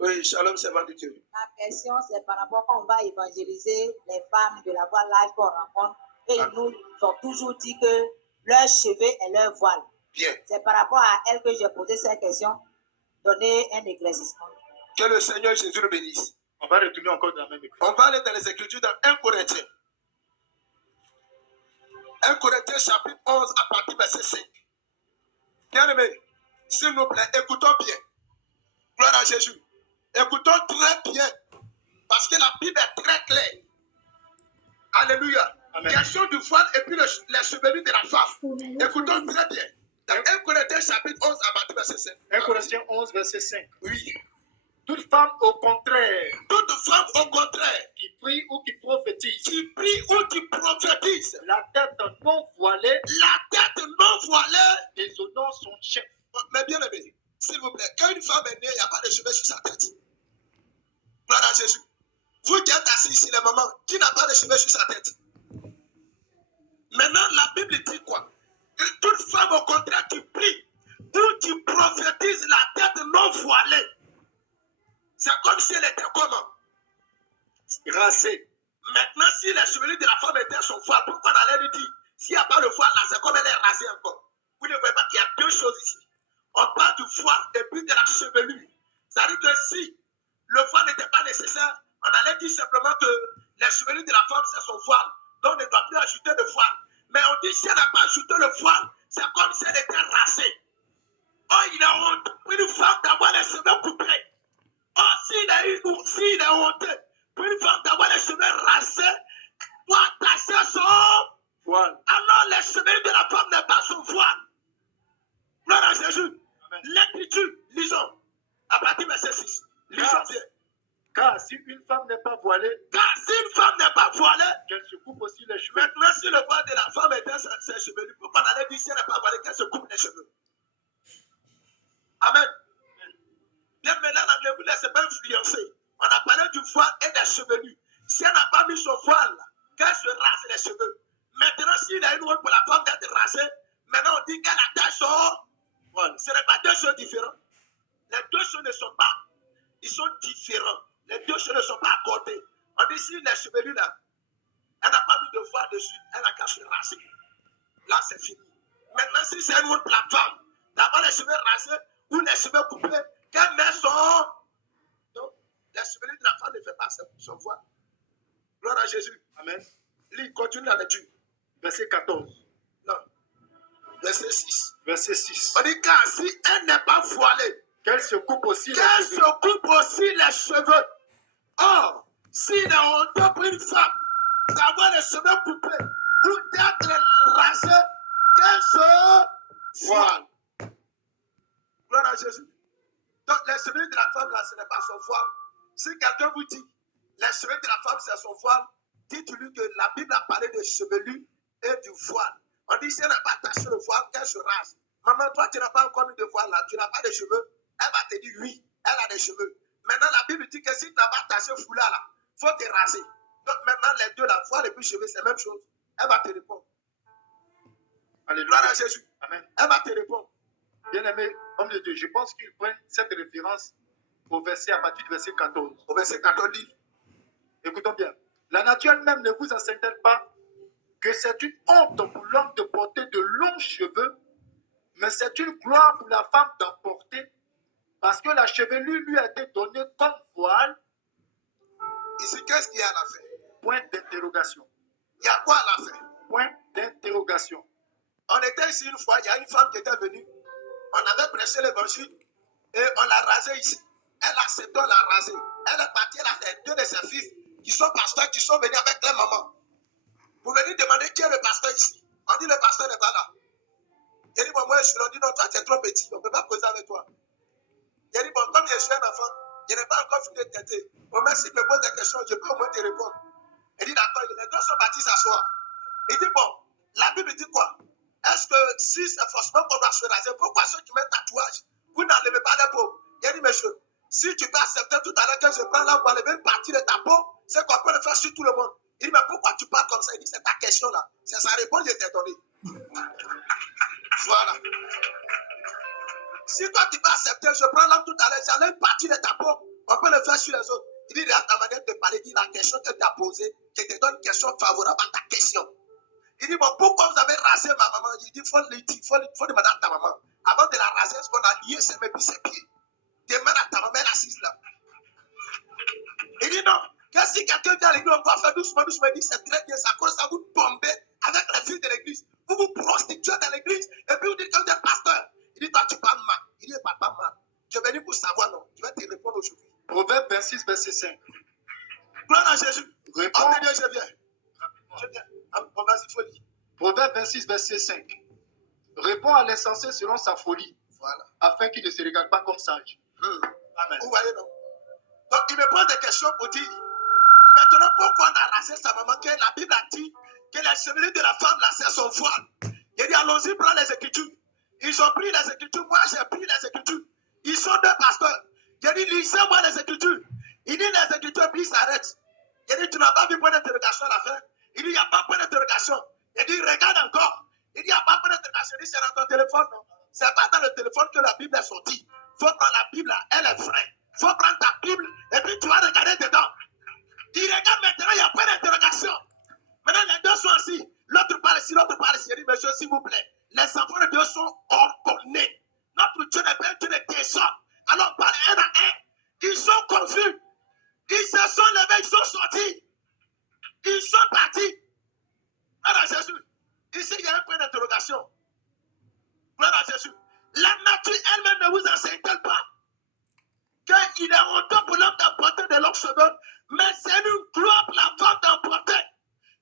Oui, shalom, servant de Dieu. Ma question, c'est par rapport quand on va évangéliser les femmes de la voile large qu'on rencontre. Et ils nous ont toujours dit que leurs cheveux et leur voile. Bien. C'est par rapport à elle que j'ai posé cette question. Donner un éclaircissement. Que le Seigneur Jésus le bénisse. On va retourner encore dans la même écriture. On va aller dans les Écritures dans 1 Corinthiens. 1 Corinthiens chapitre 11 à partir verset 5. Bien aimé, s'il nous plaît, écoutons bien. Gloire à Jésus. Écoutons très bien. Parce que la Bible est très claire. Alléluia. Amen. Question du voile et puis les chevelures de la femme. Écoutons très bien. Dans 1 Corinthiens chapitre 11 à partir verset 5. 1 Corinthiens 11, verset 5. Oui. Toute femme au contraire, Toute femme au contraire, qui prie ou qui prophétise, qui prie ou qui prophétise, la tête non voilée, la tête non voilée, déshonore son chef. Mais bien aimé, s'il vous plaît, quand une femme est née, il n'y a pas de cheveux sur sa tête. Gloire à Jésus. Vous qui êtes assis ici, les mamans, qui n'a pas de cheveux sur sa tête? Maintenant, la Bible dit quoi? Que toute femme au contraire qui prie ou qui prophétise la tête non voilée, c'est comme si elle était comment? Rasée. Maintenant, si les chevelures de la femme étaient son voile, pourquoi on allait lui dire, s'il n'y a pas le voile là, c'est comme elle est rasée encore? Vous ne voyez pas qu'il y a deux choses ici. On parle du voile et puis de la chevelure. C'est-à-dire que si le voile n'était pas nécessaire, on allait dire simplement que les chevelures de la femme, c'est son voile. Donc, on ne doit plus ajouter de voile. Mais on dit, si elle n'a pas ajouté le voile, c'est comme si elle était rasée. Oh, il a honte pour une femme d'avoir les cheveux coupés. Oh, s'il est honteux pour une femme d'avoir les cheveux rasés, doit attacher son Voile. Alors, les cheveux de la femme n'est pas son voile. Gloire à Jésus. L'écriture, lisons. À partir de verset 6. Lisons bien. Car si une femme n'est pas voilée, Car si une femme n'est pas voilée, qu'elle se coupe aussi les cheveux. maintenant, si le voile de la femme était ses cheveux, pourquoi on allait dire si elle n'est pas voilée qu'elle se coupe les cheveux? Amen. Bien maintenant, ne vous laissez pas influencer. On a parlé du voile et des chevelures. Si elle n'a pas mis son voile, qu'elle se rase les cheveux. Maintenant, s'il y a une honte pour la femme d'être rasée, maintenant on dit qu'elle attache son voile. Ce n'est pas deux choses différentes. Les deux choses ne sont pas. Ils sont différents. Les deux choses ne sont pas accordées. On dit si les chevelures là, elle n'a pas mis de voile dessus, elle n'a qu'à se raser. Là, c'est fini. Maintenant, si c'est une honte pour la femme d'avoir les cheveux rasés ou les cheveux coupés, qu'elle met son. Donc, les chevelures de la femme ne fait pas son voile. Gloire à Jésus. Amen. Lis, continue la lecture. Verset 14. Non. Verset 6. Verset 6. On dit car si elle n'est pas voilée, Qu'elle se coupe aussi les qu'elle cheveux. se coupe aussi les cheveux. Or, s'il est honteux pour une femme d'avoir les cheveux coupés ou d'être rasée, qu'elle se voile. Gloire à Jésus. Donc, les cheveux de la femme, là, ce n'est pas son voile. Si quelqu'un vous dit, les cheveux de la femme, c'est son voile, dites-lui que la Bible a parlé de chevelure et du voile. On dit, si elle n'a pas attaché le voile, qu'elle se rase. Maman, toi, tu n'as pas encore mis de voile là, tu n'as pas de cheveux. Elle va te dire, oui, elle a des cheveux. Maintenant, la Bible dit que si tu n'as pas attaché le foulard là, il faut te raser. Donc, maintenant, les deux là, voile et puis cheveux, c'est la même chose. Elle va te répondre. Alléluia. Gloire à Jésus. Amen. Elle va te répondre. Bien-aimé, homme de Dieu, je pense qu'ils prennent cette référence au verset à partir du verset 14. Au verset 14, dit. Écoutons bien. La nature elle-même ne vous enseigne-t-elle pas que c'est une honte pour l'homme de porter de longs cheveux, mais c'est une gloire pour la femme d'en porter, parce que la chevelure lui a été donnée comme voile? Ici, qu'est-ce qu'il y a à la fin? Point d'interrogation. Il y a quoi à la fin? Point d'interrogation. On était ici une fois, il y a une femme qui était venue. On avait prêché l'évangile et on l'a rasée ici. Elle a accepté, on l'a rasée. Elle est partie, elle a fait deux de ses fils qui sont pasteurs, qui sont venus avec leur maman. Vous venez demander qui est le pasteur ici. On dit le pasteur n'est pas là. Il dit, bon, moi je suis là. On dit, non, toi tu es trop petit, on ne peut pas causer avec toi. Il dit, bon, comme je suis un enfant, je n'ai pas encore fini de têter. Bon, mais si tu me poses des questions, je peux au moins te répondre. Il dit, d'accord, les deux sont partis s'asseoir. Il dit, bon, la Bible dit quoi? Est-ce que si c'est forcément qu'on doit se raser, pourquoi ceux qui mettent tatouage, vous n'enlevez pas les peaux? Il dit, monsieur, si tu peux accepter tout à l'heure que je prends là pour enlever une partie de ta peau, c'est qu'on peut le faire sur tout le monde. Il dit, mais pourquoi tu parles comme ça? Il dit, c'est ta question là. C'est sa réponse que je t'ai donnée. Voilà. Si toi tu peux accepter, je prends là tout à l'heure, j'enlève une partie de ta peau On peut le faire sur les autres. Il dit, regarde ta manière de parler, il dit la question que tu as posée, je te donne une question favorable à ta question. Il dit, bon, pourquoi vous avez rasé ma maman? Il dit, il faut demander à ta maman. Avant de la raser, est-ce qu'on a lié ses mains et ses pieds? Demande à ta maman, elle est assise là. Il dit, non. Que si quelqu'un vient à l'église, on va faire doucement, doucement. Il dit, c'est très bien, ça cause à vous tomber avec les filles de l'église. Vous vous prostituez dans l'église, et puis vous dites que vous êtes pasteur. Il dit, toi, tu parles mal. Il dit, je ne parle pas mal. Tu es venu pour savoir, non? Je vais te répondre aujourd'hui. Proverbe 26, verset 5. Gloire à Jésus. Réponds. Homme de Dieu, je viens. Je viens. Vas-y, folie. Proverbe 26, verset 5. Réponds à l'insensé selon sa folie, Voilà. afin qu'il ne se regarde pas comme sage. Amen. Vous voyez, non? Donc, il me pose des questions pour dire, maintenant, pourquoi on a rasé sa maman, que la Bible a dit que la cheminée de la femme, là, c'est son voile. Il dit, allons-y, prends les Écritures. Ils ont pris les Écritures, moi, j'ai pris les Écritures. Ils sont deux pasteurs. Il dit, lisez-moi les Écritures. Il dit, les Écritures, puis il s'arrête. Il dit, tu n'as pas vu point d'interrogation à la fin. Il dit, il n'y a pas point d'interrogation. Il dit, regarde encore. Il dit, il n'y a pas point d'interrogation. Il dit, c'est dans ton téléphone, non? C'est pas dans le téléphone que la Bible est sortie. Il faut prendre la Bible, là, elle est vraie. Il faut prendre ta Bible et puis tu vas regarder dedans. Il regarde maintenant, il n'y a pas d'interrogation. Maintenant, les deux sont assis. L'autre parle ici, l'autre parle ici. Il dit, monsieur, s'il vous plaît, les enfants de Dieu sont ordonnés. Notre Dieu n'est pas un Dieu de désordre. Alors, par un à un, ils sont confus. Ils se sont levés, ils sont sortis. Ils sont partis. Gloire à Jésus. Ici, il y a un point d'interrogation. Gloire à Jésus. La nature elle-même ne vous enseigne-t-elle pas qu'il est honteux pour l'homme d'emporter de longs cheveux, mais c'est une gloire pour la femme d'emporter.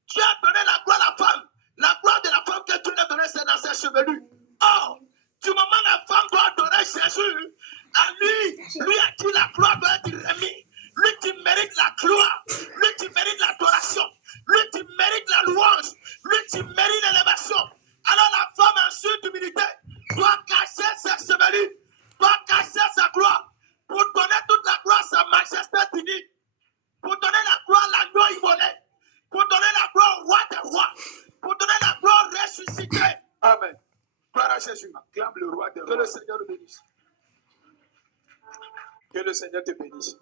Dieu a donné la gloire à la femme. La gloire de la femme que Dieu a donnée, c'est dans ses chevelus. Or, du moment où la femme doit adorer Jésus, à lui à qui la gloire doit être remise. Lui qui mérite la gloire, lui qui mérite l'adoration, lui qui mérite la louange, lui qui mérite l'élévation. Alors la femme ensuite d'humilité doit cacher ses chevelus, doit cacher sa gloire, pour donner toute la gloire à sa majesté digne, pour donner la gloire à l'agneau immolé, pour donner la gloire au roi des rois, pour donner la gloire ressuscitée. Amen. Gloire à Jésus. Acclame le roi des rois. Que le Seigneur le bénisse. Que le Seigneur te bénisse.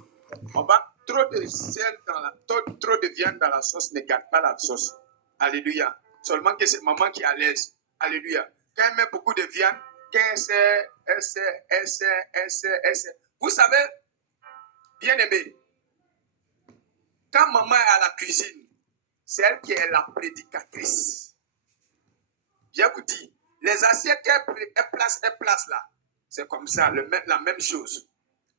On va trop de sel trop de viande dans la sauce ne garde pas la sauce. Alléluia. Seulement que c'est maman qui est à l'aise. Alléluia. Quand elle met beaucoup de viande, elle sait. Vous savez, bien aimé, quand maman est à la cuisine, c'est elle qui est la prédicatrice. Je vous dis, les assiettes qu'elle place là, c'est comme ça, la même chose.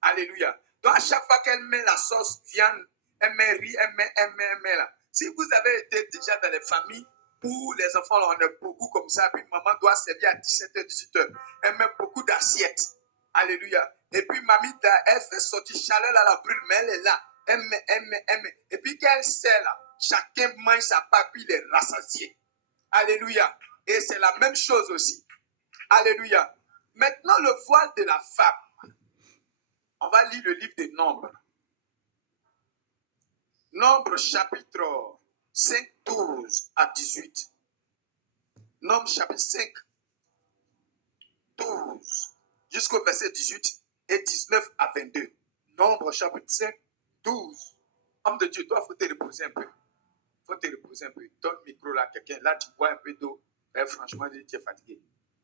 Alléluia. Donc, à chaque fois qu'elle met la sauce viande, elle met riz, elle met là. Si vous avez été déjà dans les familles où les enfants, là, on a beaucoup comme ça, puis maman doit servir à 17h, 18h, elle met beaucoup d'assiettes. Alléluia. Et puis, mamie, elle fait sortir chaleur à la brûle, mais elle est là. Elle met. Et puis, qu'elle sert là, chacun mange sa part, puis il est rassasié. Alléluia. Et c'est la même chose aussi. Alléluia. Maintenant, le voile de la femme. On va lire le livre des Nombres. Nombres chapitre 5, 12 à 18. Nombres chapitre 5, 12 jusqu'au verset 18 et 19 à 22. Nombre chapitre 5, 12. Homme de Dieu, toi, il faut te reposer un peu. Donne le micro là à quelqu'un. Là, tu bois un peu d'eau. Franchement, tu es fatigué.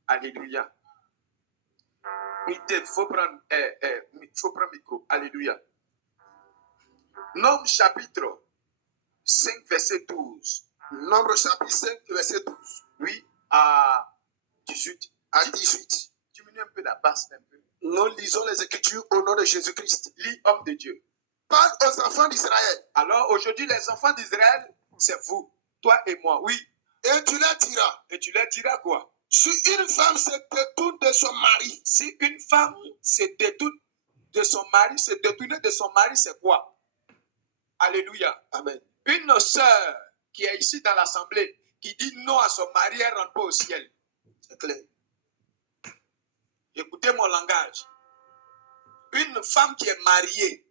Alléluia. Il faut prendre le micro. Alléluia. Nombre chapitre 5, verset 12. Nombre chapitre 5, verset 12. Oui, à 18. À 18. Diminue un peu la basse, un peu. Nous lisons les Écritures au nom de Jésus-Christ. Lis, homme de Dieu. Parle aux enfants d'Israël. Alors, aujourd'hui, les enfants d'Israël, c'est vous, toi et moi, oui. Et tu leur diras. Et tu leur diras quoi? Si une femme se détourne de son mari. Si une femme se détourne de son mari, se détourner de son mari, c'est quoi? Alléluia. Amen. Une sœur qui est ici dans l'assemblée, qui dit non à son mari, elle ne rentre pas au ciel. C'est clair. Écoutez mon langage. Une femme qui est mariée,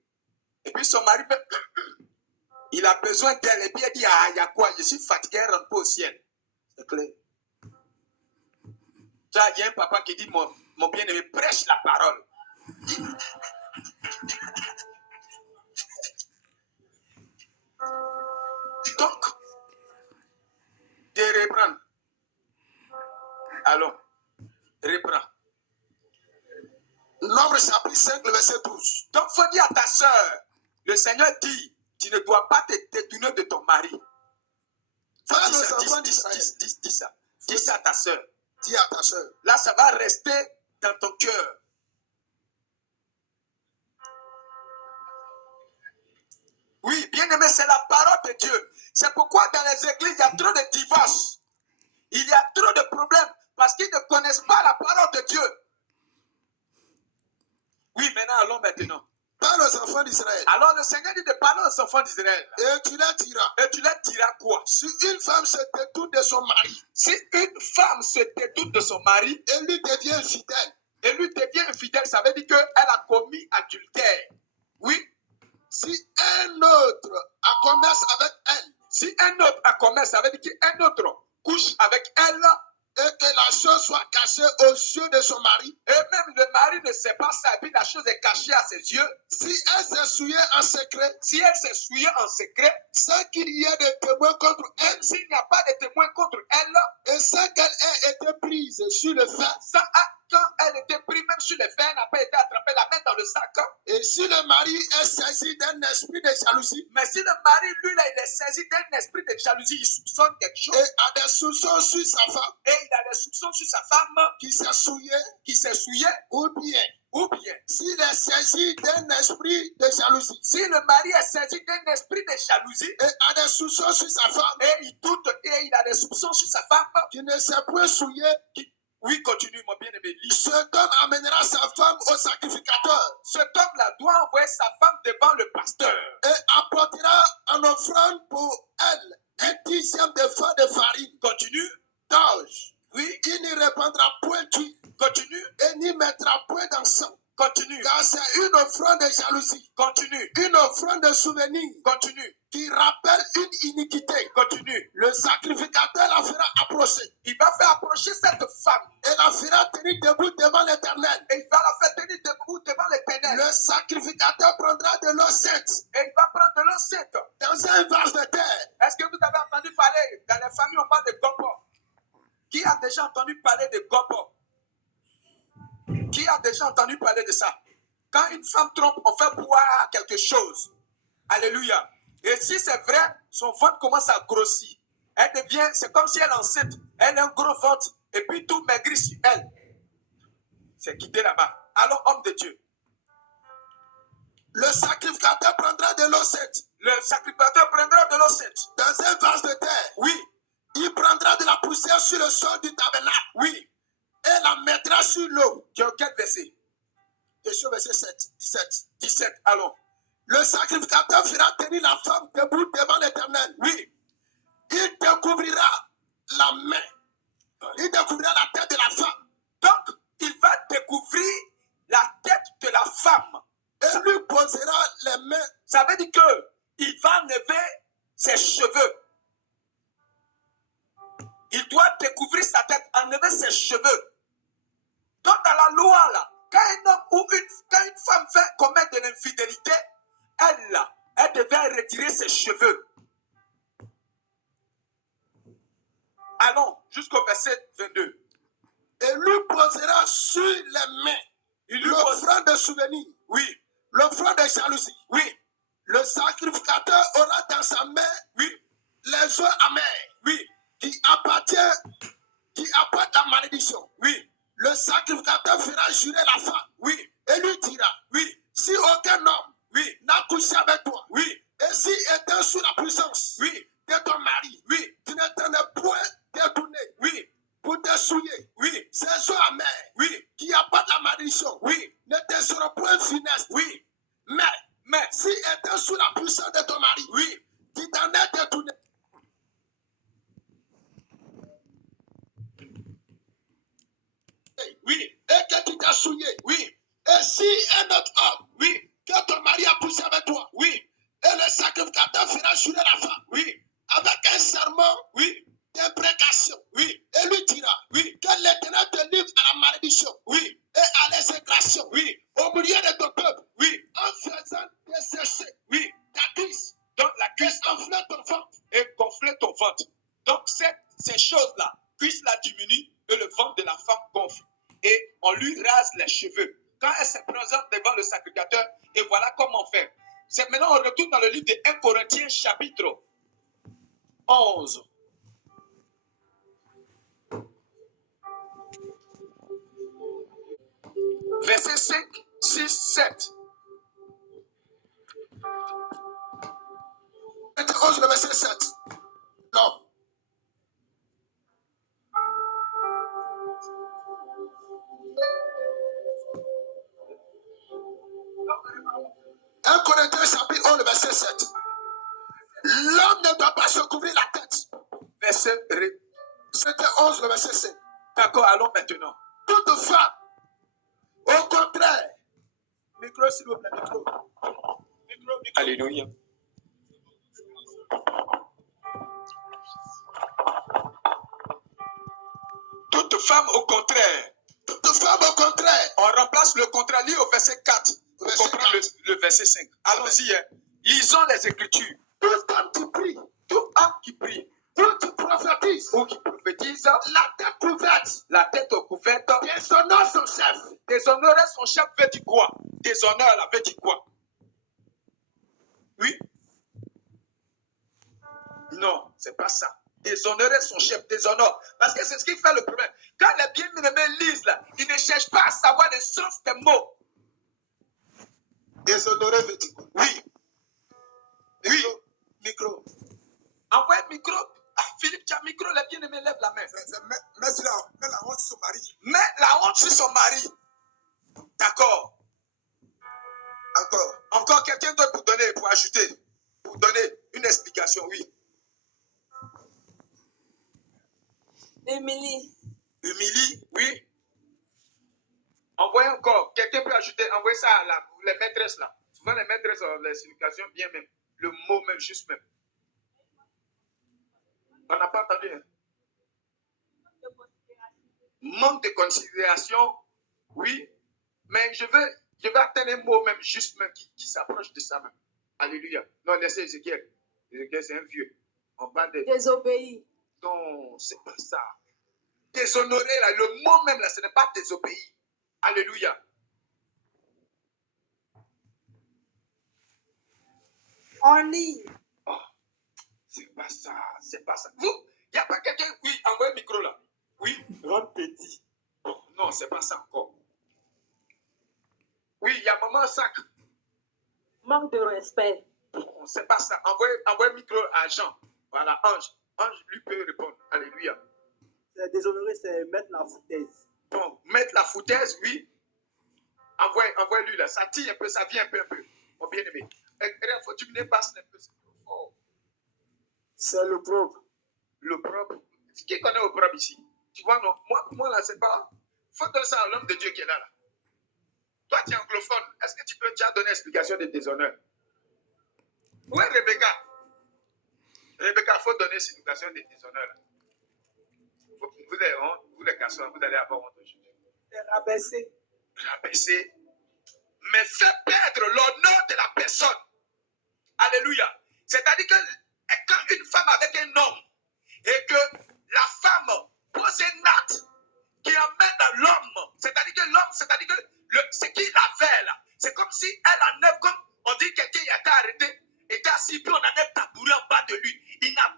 et puis son mari, il a besoin d'elle, et puis elle dit, ah, il y a quoi? Je suis fatigué, elle ne rentre pas au ciel. C'est clair. Il y a un papa qui dit, mon bien-aimé, prêche la parole. Donc, il faut dire à ta soeur, le Seigneur dit, tu ne dois pas te détourner de ton mari. Frères, nos enfants d'Israël. Dis ça. Dis ça à ta soeur. Dis à ta soeur. Là, ça va rester dans ton cœur. Oui, bien aimé, c'est la parole de Dieu. C'est pourquoi dans les églises, il y a trop de divorces. Il y a trop de problèmes parce qu'ils ne connaissent pas la parole de Dieu. Oui, maintenant, allons maintenant. Parle aux enfants d'Israël. Alors le Seigneur dit de parler aux enfants d'Israël. Et tu leur diras. Et tu leur diras quoi? Si une femme se détourne de son mari. Si une femme se détourne de son mari. Et lui devient infidèle. Et lui devient infidèle, ça veut dire qu'elle a commis adultère. Oui. Si un autre a commerce avec elle. Si un autre a commerce, ça veut dire qu'un autre couche avec elle. Et que la chose soit cachée aux yeux de son mari. Et même le mari ne sait pas ça, et puis la chose est cachée à ses yeux. Si elle s'est souillée en secret. Si elle s'est souillée en secret. Sans qu'il y ait de témoins contre elle. Même s'il n'y a pas de témoins contre elle. Et sans qu'elle ait été prise sur le fait. Quand elle était prise même sur le fait, elle n'a pas été attrapée la main dans le sac. Et si le mari est saisi d'un esprit de jalousie. Mais si le mari, lui, là, il est saisi d'un esprit de jalousie, il soupçonne quelque chose. Et a des soupçons sur sa femme. Et il a des soupçons sur sa femme. Qui s'est souillée. Ou bien. S'il est saisi d'un esprit de jalousie. Si le mari est saisi d'un esprit de jalousie. Et a des soupçons sur sa femme. Et il doute et il a des soupçons sur sa femme. Qui ne s'est point souillé. Oui, continue, mon bien-aimé. Cet homme amènera sa femme au sacrificateur. Cet homme-là doit envoyer sa femme devant le pasteur. Et apportera en offrande pour elle un 10e de feu de farine. Continue. D'orge. Oui. Il n'y répandra point d'huile. Continue. Et n'y mettra point d'encens. Continue. Car c'est une offrande de jalousie. Continue. Une offrande de souvenir. Continue. Qui rappelle une iniquité. Continue. Le sacrificateur la fera approcher. Il va faire approcher cette femme. Et la fera tenir debout devant l'Éternel. Et il va la faire tenir debout devant l'Éternel. Le sacrificateur prendra de l'eau sainte. Et il va prendre de l'eau sainte. Dans un vase de terre. Est-ce que vous avez entendu parler, dans les familles on parle de gopo? Qui a déjà entendu parler de gopo? Qui a déjà entendu parler de ça? Quand une femme trompe, on fait boire quelque chose. Alléluia. Et si c'est vrai, son ventre commence à grossir. Elle devient, c'est comme si elle est enceinte. Elle a un gros ventre. Et puis tout maigrit sur elle. C'est quitté là-bas. Alors, homme de Dieu. Le sacrificateur prendra de l'eau sainte. Le sacrificateur prendra de l'eau sainte. Dans un vase de terre. Oui. Il prendra de la poussière sur le sol du tabernacle. Oui. Et la mettra sur l'eau. Tu as quel verset? Question verset 17. 17, allons. Le sacrificateur fera tenir la femme debout devant l'Éternel. Oui. Il découvrira la main. Il découvrira la tête de la femme. Donc, il va découvrir la tête de la femme. Et lui posera les mains. Ça veut dire qu'il va enlever ses cheveux. Il doit découvrir sa tête, enlever ses cheveux. Donc, dans la loi, là, quand un homme ou quand une femme fait commettre de l'infidélité, elle devait retirer ses cheveux. Allons jusqu'au verset 22. Et lui posera sur les mains l'offrande de souvenir. Oui. L'offrande de jalousie. Oui. Le sacrificateur aura dans sa main, oui, les eaux amères. Oui. Qui apportent la malédiction. Oui. Le sacrificateur fera jurer la femme. Oui. Et lui dira. Oui. Si aucun homme. Oui. N'a couché avec toi. Oui. Et si étant sous la puissance. Oui. De ton mari. Oui. Tu ne t'en es point détourné. Oui. Pour te souiller. Oui. Ces eaux amères. Oui. Qui apportent la malédiction. Oui. Ne te seront point funestes. Oui. Mais si étant sous la puissance de ton mari. Oui. Tu t'en es détourné. Oui. Et que tu t'as souillé. Oui. Et si un autre homme. Oui. Que ton mari a poussé avec toi. Oui. Et le sacrificateur fera jurer la femme. Oui. Avec un serment. Oui. D'imprécation. Oui. Et lui dira. Oui. Que l'Éternel te livre à la malédiction. Oui. Et à l'exécration. Oui. Au milieu de ton peuple. Oui. En faisant dessécher. Oui. Ta cuisse. Donc la cuisse. Et enfler ton ventre. Et gonfler ton ventre. Donc ces choses-là, cuisse la diminue et le ventre de la femme gonfle. Et on lui rase les cheveux. Quand elle se présente devant le sacrificateur, et voilà comment faire. Maintenant, on retourne dans le livre de 1 Corinthiens chapitre 11. Verset 5, 6, 7. 11, le verset 7. Non. Un Corinthiens chapitre 11, le verset 7. L'homme ne doit pas se couvrir la tête. Verset. C'était 11, le verset 7. D'accord, allons maintenant. Toute femme, au contraire. Micro, s'il vous plaît, micro. Micro. Alléluia. Toute femme au contraire. Toute femme au contraire. On remplace le contraire. Lis au verset 4. On comprend le verset 5. Allons-y. Hein. Lisons les Écritures. Tout homme qui prie. Tout homme qui prie. Tout qui prophétise. Ou qui prophétise. La tête couverte. La tête couverte. Déshonore son chef. Déshonorer son chef veut dire quoi? Déshonneur, la veut dire quoi? Oui? Non, c'est pas ça. Déshonorer son chef, déshonore. Parce que c'est ce qui fait le problème. Quand les bien-aimés lisent là, ils ne cherchent pas à savoir le sens des mots. Déshonorer veut dire quoi? Oui. Oui. Micro. Envoie un micro. Ah, Philippe, tu as un micro, les bien-aimés lèvent la main. Mets la honte sur son mari. Mets la honte sur son mari. D'accord. Encore. Encore quelqu'un d'autre pour donner, pour ajouter, pour donner une explication, oui. Émilie. Humilie, oui. Envoyez encore. Quelqu'un peut ajouter, envoyez ça à les maîtresses là. Souvent les maîtresses ont l'explication bien même. Le mot même, juste même. On n'a pas entendu. Hein? Manque de considération, oui. Mais je vais atteindre un mot même, juste même, qui s'approche de ça même. Alléluia. Non, laissez Ézéchiel. Ézéchiel, c'est un vieux. On parle de... Désobéir. Non, c'est pas ça. Déshonorer, là, le mot même, là, ce n'est pas désobéir. Alléluia. Ennuie. Oh, c'est pas ça, c'est pas ça. Vous, il n'y a pas quelqu'un, oui, envoyez le micro là. Oui, Rendre petit. oh, non, c'est pas ça encore. Oui, il y a maman sac. Manque de respect. Oh, c'est pas ça. Envoyez le micro à Jean. Voilà, Ange. Ange lui peut répondre. Alléluia. Déshonorer, c'est mettre la foutaise. Bon, mettre la foutaise, oui. Envoie-lui là. Ça tire un peu, ça vient un peu. Mon bien-aimé. Il faut diminuer, passe un peu. Oh. C'est le propre. Le propre. Qui connaît le propre ici? Tu vois, non? Moi là, c'est pas. Faut donner ça à l'homme de Dieu qui est là. Toi, tu es anglophone. Est-ce que tu peux déjà donner l'explication de déshonneur? Où est Rebecca? Rebecca, il faut donner l'explication de déshonneur. Vous les cassons, vous allez avoir honte aujourd'hui. Rabaisser. Rabaisser. Mais fait perdre l'honneur de la personne. Alléluia. C'est-à-dire que quand une femme avec un homme et que la femme pose un acte qui emmène l'homme, c'est-à-dire que l'homme, c'est-à-dire que ce qu'il avait là, c'est comme si elle enlève, comme on dit quelqu'un qui a été arrêté, était assis, puis on enlève tabouret en bas de lui. Il n'a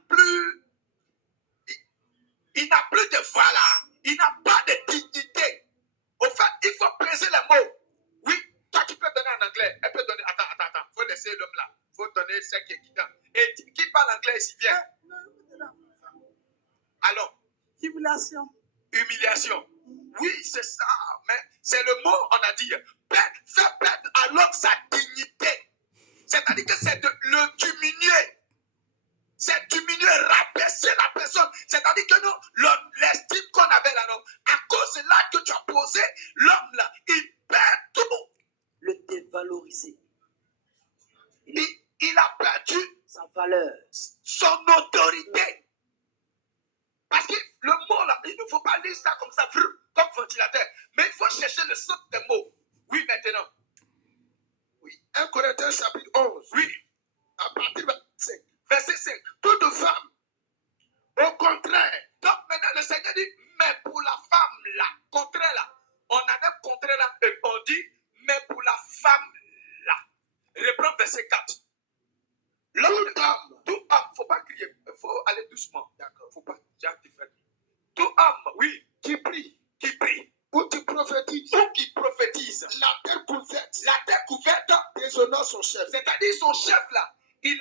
plus de valeur, il n'a pas de dignité. Au fait, il faut peser les mots. Oui, toi tu peux donner en anglais, elle peut donner, attends, il faut laisser l'homme là, il faut donner ce qui est quittant. Et qui parle anglais ici, viens. Alors, Humiliation. humiliation. Oui, c'est ça, mais c'est le mot, on a dit, faire perdre à l'homme sa dignité. C'est-à-dire que c'est de le diminuer. C'est diminuer, rabaisser la personne. C'est-à-dire que non, l'estime qu'on avait là, non, à cause de l'acte que tu as posé, l'homme là, il perd tout. Le dévaloriser. Il a perdu Sa valeur. son autorité. Parce que le mot là, il ne faut pas lire ça comme ça, comme ventilateur. Mais il faut chercher le sens des mots. Oui, maintenant. Oui. 1 Corinthiens chapitre 11. Oui. À partir de 5. Verset 5. Toute femme, au contraire. Donc maintenant, le Seigneur dit, mais pour la femme là, contraire là, on a même contraire là, on dit, mais pour la femme là. verset 4. Tout homme, Tout homme, faut pas crier, faut aller doucement. d'accord, Faut pas déjà te faire. Tout homme, oui, qui prie qui prie ou qui prophétise, ou qui prophétise, la terre couverte, la terre couverte, déshonore son chef. c'est-à-dire son chef là, il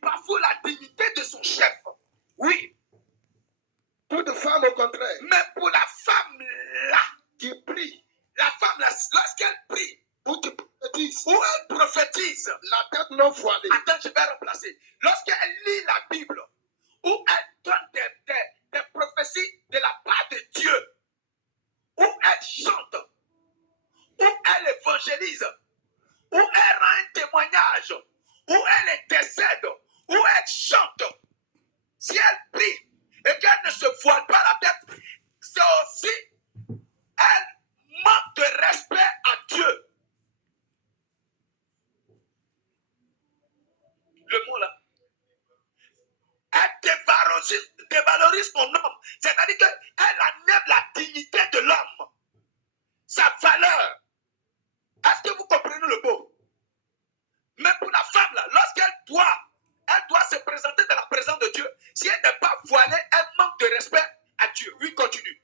bafoue la dignité de son chef. Oui, Toute femme, au contraire, mais pour la femme là, qui prie la femme là, lorsqu'elle prie ou qui prophétise, ou elle prophétise, la tête non voilée, attends, je vais remplacer. Lorsqu'elle lit la Bible, ou elle donne des prophéties de la part de Dieu, ou elle chante, ou elle évangélise, ou elle rend un témoignage, ou elle intercède, ou elle chante, si elle prie et qu'elle ne se voile pas la tête, c'est aussi, elle manque de respect à Dieu. Le mot là. Elle dévalorise son homme. C'est-à-dire qu'elle enlève la dignité de l'homme, sa valeur. Est-ce que vous comprenez le mot? Mais pour la femme, là, lorsqu'elle doit se présenter dans la présence de Dieu, si elle n'est pas voilée, elle manque de respect à Dieu. Oui, continue.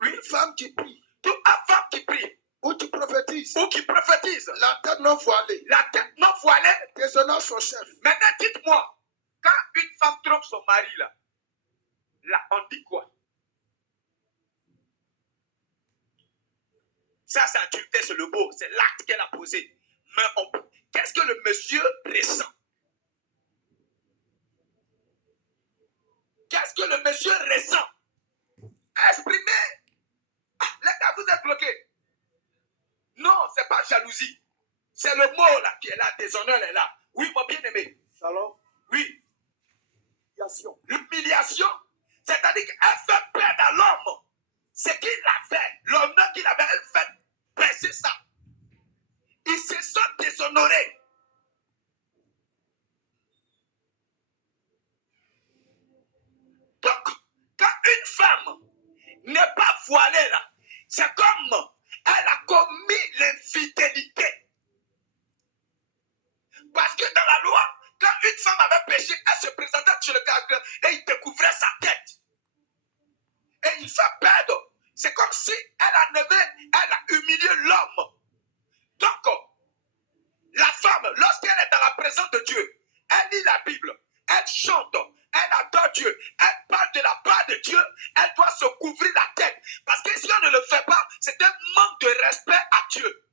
Oui, une femme qui prie toute femme qui prie ou qui prophétise, ou qui prophétise, la tête non voilée, la tête non voilée. déshonore son chef. Maintenant, dites-moi, quand une femme trompe son mari, là, on dit quoi? Ça, c'est adultère, c'est le mot, c'est l'acte qu'elle a posé. Mais qu'est-ce que le monsieur ressent? Qu'est-ce que le monsieur ressent? Exprimez. Ah, les gars, vous êtes bloqués. Non, c'est pas jalousie. C'est le mot là qui est là, déshonneur est là. Oui, mon bien-aimé. Shalom. Oui. Humiliation. L'humiliation, c'est-à-dire qu'elle fait perdre à l'homme ce qu'il a fait, l'honneur qu'il avait, elle fait baisser ça. Il se sent déshonoré. Donc, quand une femme n'est pas voilée là, c'est comme elle a commis l'infidélité. Parce que dans la loi, quand une femme avait péché, elle se présentait chez le garde et il découvrait sa tête. Et il fait perdre. C'est comme si elle a humilié l'homme. Donc, la femme, lorsqu'elle est dans la présence de Dieu, elle lit la Bible, elle chante, elle adore Dieu, elle parle de la part de Dieu, elle doit se couvrir la tête. Parce que si on ne le fait pas, c'est un manque de respect à Dieu.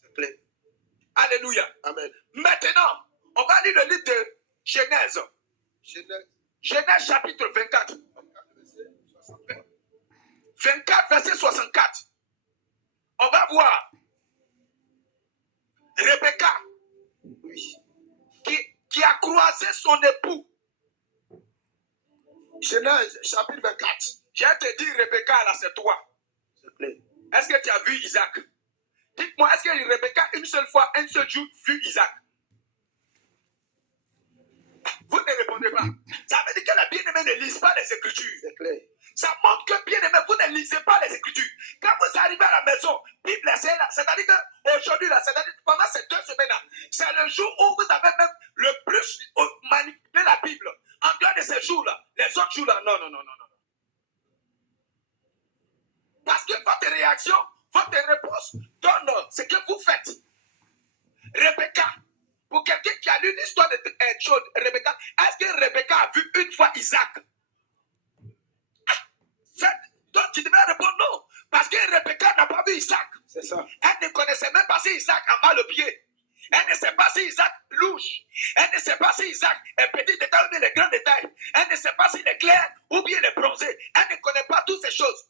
C'est clair. Alléluia. Amen. Maintenant, on va lire le livre de Genèse. Genèse chapitre 24. 24, verset 64. On va voir Rebecca qui a croisé son époux. Genèse chapitre 24. Je te dis, Rebecca, là, c'est toi. Est-ce que tu as vu Isaac? Dites-moi, est-ce que Rebecca, une seule fois, un seul jour, vu Isaac? Vous ne répondez pas. Ça veut dire que la bien-aimée ne lise pas les Écritures. C'est clair. Ça montre que bien-aimé, vous ne lisez pas les Écritures. Quand vous arrivez à la maison, Bible, c'est là. C'est-à-dire qu'aujourd'hui, là, c'est-à-dire pendant ces 2 semaines-là, c'est le jour où vous avez même le plus manipulé la Bible. En dehors de ces jours-là, les autres jours-là, non. Parce que votre réaction, votre réponse donne ce que vous faites. Rebecca, pour quelqu'un qui a lu l'histoire de Rebecca, est-ce que Rebecca a vu une fois Isaac? Donc tu devrais répondre non. Parce que Rebecca n'a pas vu Isaac. C'est ça. Elle ne connaissait même pas si Isaac a mal au pied. Elle ne sait pas si Isaac louche. Elle ne sait pas si Isaac est petit détail ou bien les grands détails. Elle ne sait pas s'il est clair ou bien il est bronzé. Elle ne connaît pas toutes ces choses.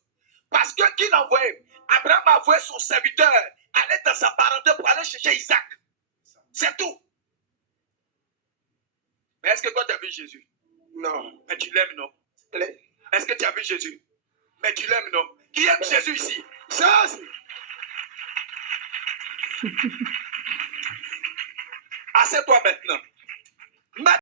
Parce que qui l'a envoyé? Abraham a envoyé son serviteur aller dans sa parenté pour aller chercher Isaac. C'est tout. Mais est-ce que toi tu as vu Jésus? Non. Mais tu l'aimes, non? Clair. Est-ce que tu as vu Jésus? Mais tu l'aimes, non? Qui aime Jésus ici? Ça, Assieds-toi maintenant.